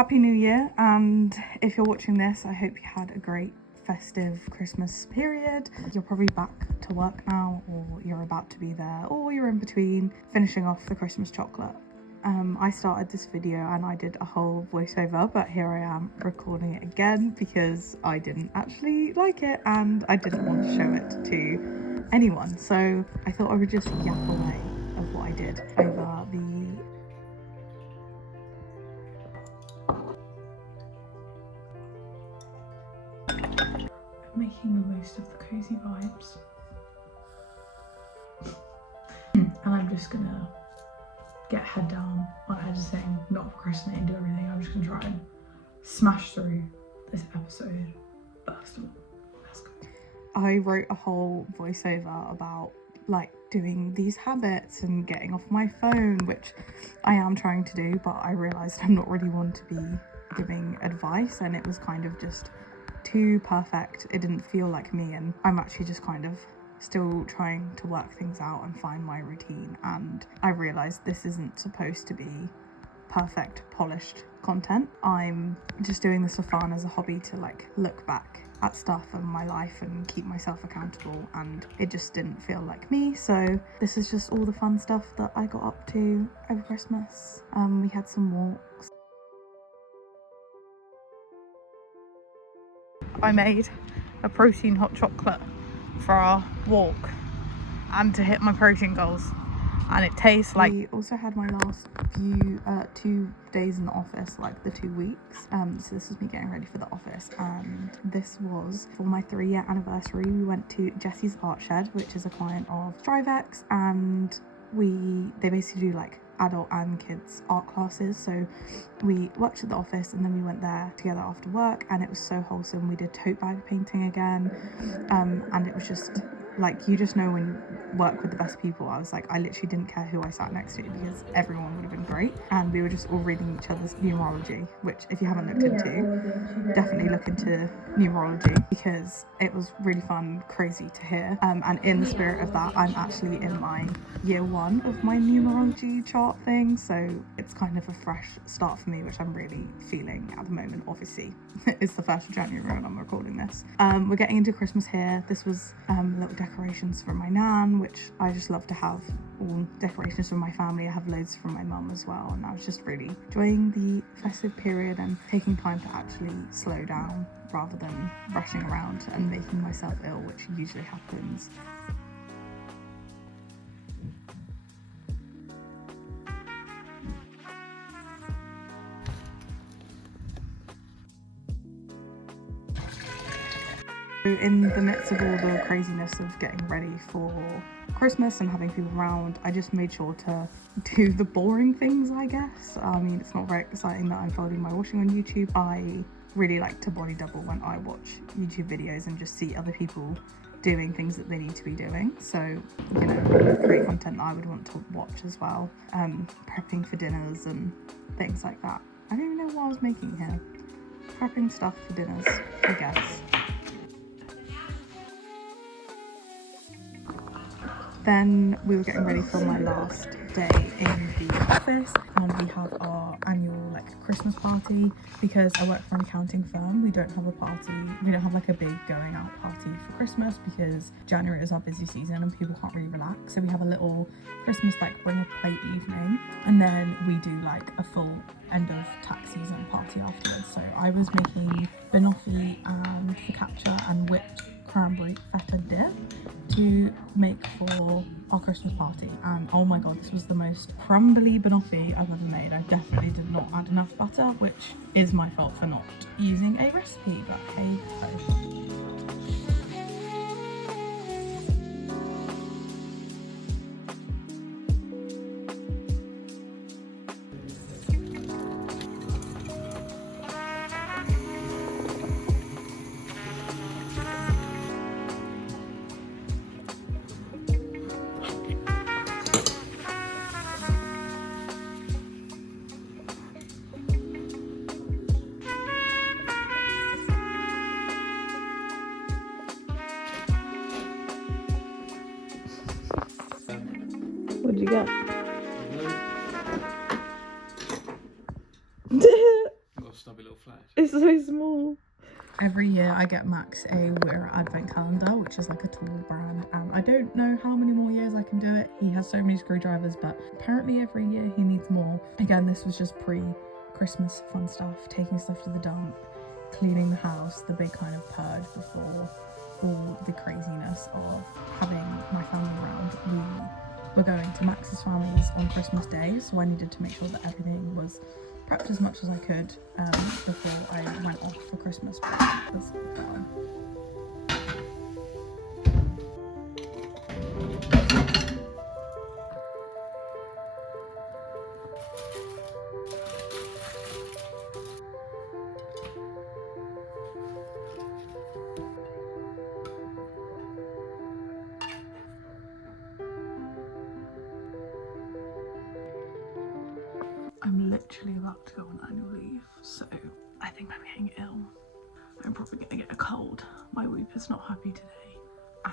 Happy New Year, and if you're watching this, I hope you had a great festive Christmas period. You're probably back to work now, or you're about to be there, or you're in between finishing off the Christmas chocolate. I started this video and I did a whole voiceover, but here I am recording it again because I didn't actually like it and I didn't want to show it to anyone. So I thought I would just yap away of what I did over the making the most of the cozy vibes. And I'm just gonna get head down on editing, not procrastinate and do everything. I'm just gonna try and smash through this episode first of all. Let's go. I wrote a whole voiceover about like doing these habits and getting off my phone, which I am trying to do, but I realised I'm not really one to be giving advice, and it was kind of just too perfect. It didn't feel like me, and I'm actually just kind of still trying to work things out and find my routine, and I realised this isn't supposed to be perfect polished content. I'm just doing this for fun as a hobby to like look back at stuff in my life and keep myself accountable, and it just didn't feel like me. So this is just all the fun stuff that I got up to over Christmas. We had some walks. I made a protein hot chocolate for our walk and to hit my protein goals, and it tastes like... We also had my last few 2 days in the office, like the 2 weeks, so this is me getting ready for the office, and this was for my 3-year anniversary. We went to Jessie's Art Shed, which is a client of StriveX, and they basically do like adult and kids art classes. So we worked at the office and then we went there together after work, and it was so wholesome. We did tote bag painting again, and it was just like, you just know when you work with the best people. I was like, I literally didn't care who I sat next to because everyone would have been great, and we were just all reading each other's numerology, which if you haven't looked into, definitely look into numerology because it was really fun, crazy to hear, and in the spirit of that, I'm actually in my year 1 of my numerology chart thing, so it's kind of a fresh start for me, which I'm really feeling at the moment. Obviously it's the 1st of January when I'm recording this. We're getting into Christmas here. This was little decorations from my nan, which I just love to have all decorations from my family. I have loads from my mum as well, and I was just really enjoying the festive period and taking time to actually slow down rather than rushing around and making myself ill, which usually happens. In the midst of all the craziness of getting ready for Christmas and having people around, I just made sure to do the boring things, I guess. I mean, it's not very exciting that I'm folding my washing on YouTube. I really like to body double when I watch YouTube videos and just see other people doing things that they need to be doing. So, you know, great content that I would want to watch as well. Prepping for dinners and things like that. I don't even know what I was making here. Prepping stuff for dinners, I guess. Then we were getting ready for my last day in the office, and we have our annual like Christmas party. Because I work for an accounting firm, we don't have a party. We don't have like a big going out party for Christmas because January is our busy season and people can't really relax. So we have a little Christmas like bring a plate evening, and then we do like a full end of tax season party afterwards. So I was making banoffee and focaccia and whipped cranberry feta dip to make for our Christmas party, and oh my god, this was the most crumbly banoffee I've ever made. I definitely did not add enough butter, which is my fault for not using a recipe, but hey ho. What'd you get? Got stubby little flash. It's so small. Every year I get Max a Weir advent calendar, which is like a tool brand, and I don't know how many more years I can do it. He has so many screwdrivers, but apparently every year he needs more. Again, this was just pre-Christmas fun stuff, taking stuff to the dump, cleaning the house, the big kind of purge before all the craziness of having my family around. We were going to Max's family's on Christmas Day, so I needed to make sure that everything was prepped as much as I could before I went off for Christmas break. I'm literally about to go on annual leave, so I think I'm getting ill. I'm probably gonna get a cold. My whoop is not happy today,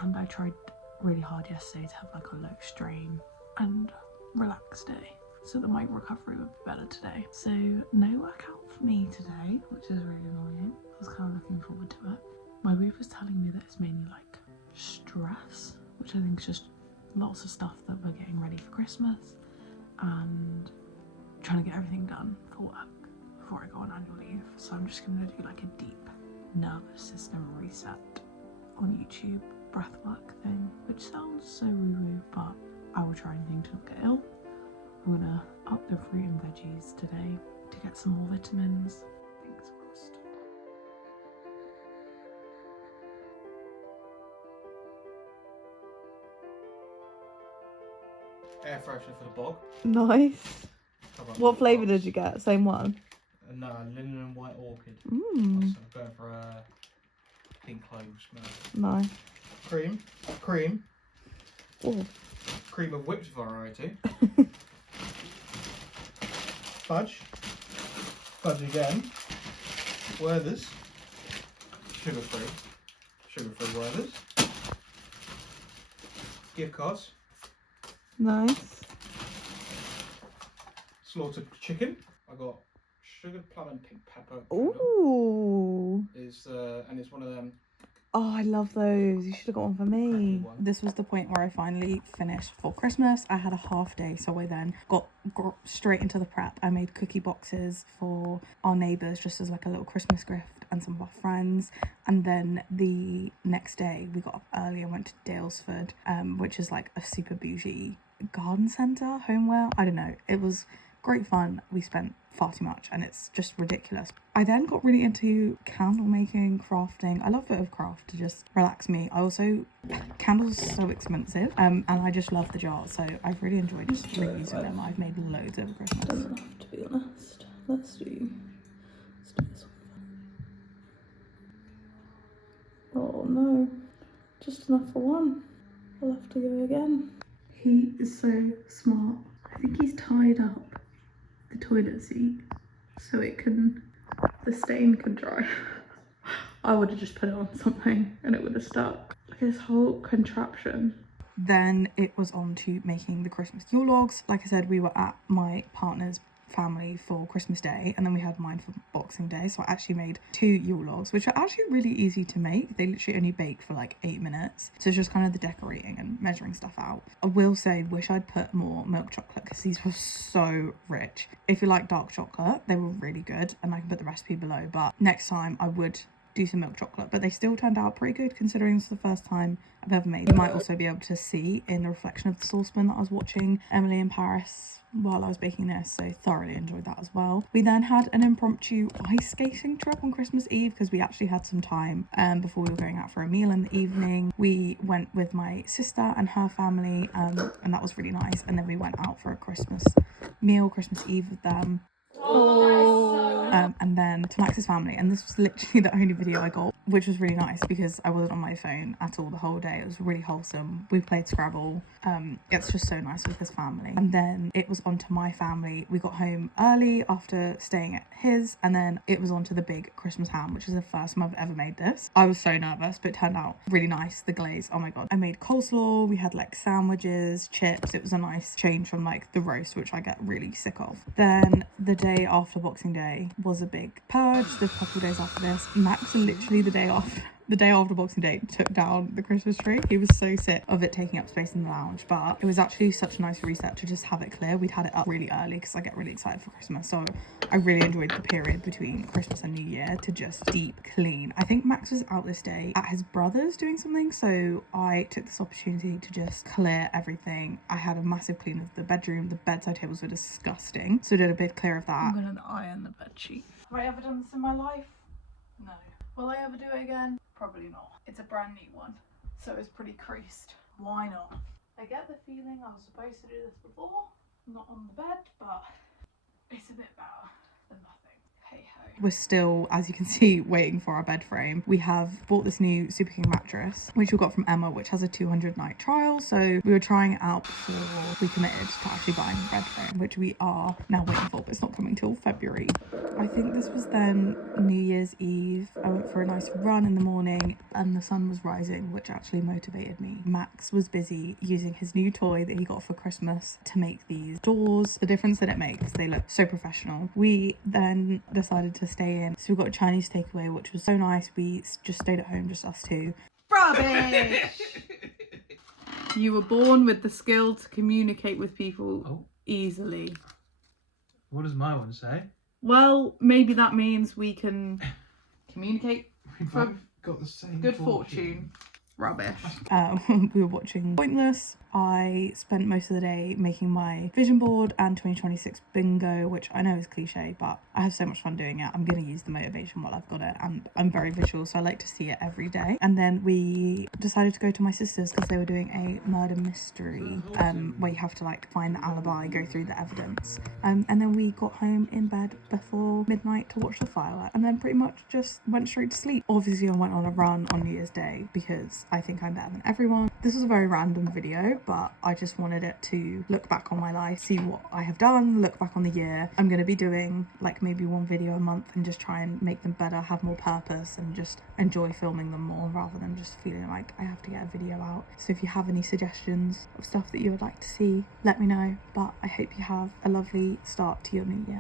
and I tried really hard yesterday to have like a low strain and relaxed day so that my recovery would be better today. So no workout for me today, which is really annoying. I was kind of looking forward to it. My whoop is telling me that it's mainly like stress, which I think is just lots of stuff that we're getting ready for Christmas and trying to get everything done for work before I go on annual leave. So I'm just going to do like a deep nervous system reset on YouTube breathwork thing, which sounds so woo-woo, but I will try anything to not get ill. I'm going to up the fruit and veggies today to get some more vitamins. Fingers crossed. Air freshener for the bog. Nice. What flavour did you get? Same one? No, linen and white orchid. Mmm. I'm going for a pink clove smell. Nice. Cream. Oh. Cream of whipped variety. Fudge again. Werther's. Sugar-free Werther's. Gift cards. Nice. Slaughtered chicken. I got sugared plum and pink pepper. Ooh. And it's one of them. Oh, I love those. You should have got one for me. This was the point where I finally finished for Christmas. I had a half day, so I then got straight into the prep. I made cookie boxes for our neighbours just as like a little Christmas gift and some of our friends. And then the next day we got up early and went to Dalesford, which is like a super bougie garden centre, homeware. I don't know. It was great fun. We spent far too much and it's just ridiculous. I then got really into candle making, crafting. I love a bit of craft to just relax me. I also, candles are so expensive and I just love the jars, so I've really enjoyed just reusing them. I've made loads over Christmas. Doesn't have to be honest. Let's do this one. Oh no, just enough for one. I'll have to go again. He is so smart. I think he's tied up the toilet seat so the stain can dry. I would have just put it on something and it would have stuck. Look at this whole contraption. Then it was on to making the Christmas Yule Logs. Like I said, we were at my partner's family for Christmas Day and then we had mine for Boxing Day, so I actually made 2 Yule Logs, which are actually really easy to make. They literally only bake for like 8 minutes, so it's just kind of the decorating and measuring stuff out. I will say, wish I'd put more milk chocolate because these were so rich. If you like dark chocolate, they were really good, and I can put the recipe below, but next time I would do some milk chocolate, but they still turned out pretty good considering this is the first time I've ever made. You might also be able to see in the reflection of the saucepan that I was watching Emily in Paris while I was baking this, so thoroughly enjoyed that as well. We then had an impromptu ice skating trip on Christmas Eve because we actually had some time before we were going out for a meal in the evening. We went with my sister and her family and that was really nice, and then we went out for a Christmas meal, Christmas Eve with them. And then to Max's family, and this was literally the only video I got, which was really nice because I wasn't on my phone at all the whole day. It was really wholesome. We played Scrabble. It's just so nice with his family. And then it was on to my family. We got home early after staying at his, and then it was on to the big Christmas ham, which is the first time I've ever made this. I was so nervous, but it turned out really nice. The glaze, oh my god. I made coleslaw. We had like sandwiches, chips. It was a nice change from like the roast, which I get really sick of. Then the day after Boxing Day, was a big purge the couple days after this. Max literally the day after Boxing Day took down the Christmas tree. He was so sick of it taking up space in the lounge, but it was actually such a nice reset to just have it clear. We'd had it up really early because I get really excited for Christmas, so I really enjoyed the period between Christmas and New Year to just deep clean. I think Max was out this day at his brother's doing something, so I took this opportunity to just clear everything. I had a massive clean of the bedroom. The bedside tables were disgusting, so did a bit clear of that. I'm gonna iron the bed sheet. Have I ever done this in my life? No. Will I ever do it again? Probably not. It's a brand new one, so it's pretty creased. Why not? I get the feeling I was supposed to do this before, not on the bed, but it's a bit better than nothing. Hey ho. We're still, as you can see, waiting for our bed frame. We have bought this new Super King mattress, which we got from Emma, which has a 200-night trial. So we were trying it out before we committed to actually buying the bed frame, which we are now waiting for, but it's not coming till February. I think this was then New Year's Eve. I went for a nice run in the morning and the sun was rising, which actually motivated me. Max was busy using his new toy that he got for Christmas to make these doors. The difference that it makes, they look so professional. We then decided to stay in, so we got a Chinese takeaway, which was so nice. We just stayed at home, just us two. Rubbish! You were born with the skill to communicate with people easily. What does my one say? Well, maybe that means we can communicate for Got the same good fortune. Rubbish. We were watching Pointless. I spent most of the day making my vision board and 2026 bingo, which I know is cliche, but I have so much fun doing it. I'm going to use the motivation while I've got it, and I'm very visual, so I like to see it every day. And then we decided to go to my sister's because they were doing a murder mystery where you have to like find the alibi, go through the evidence. And then we got home in bed before midnight to watch the firework, and then pretty much just went straight to sleep. Obviously I went on a run on New Year's Day because I think I'm better than everyone. This was a very random video, but I just wanted it to look back on my life, see what I have done, look back on the year. I'm going to be doing like maybe one video a month and just try and make them better, have more purpose, and just enjoy filming them more rather than just feeling like I have to get a video out. So if you have any suggestions of stuff that you would like to see, let me know. But I hope you have a lovely start to your new year.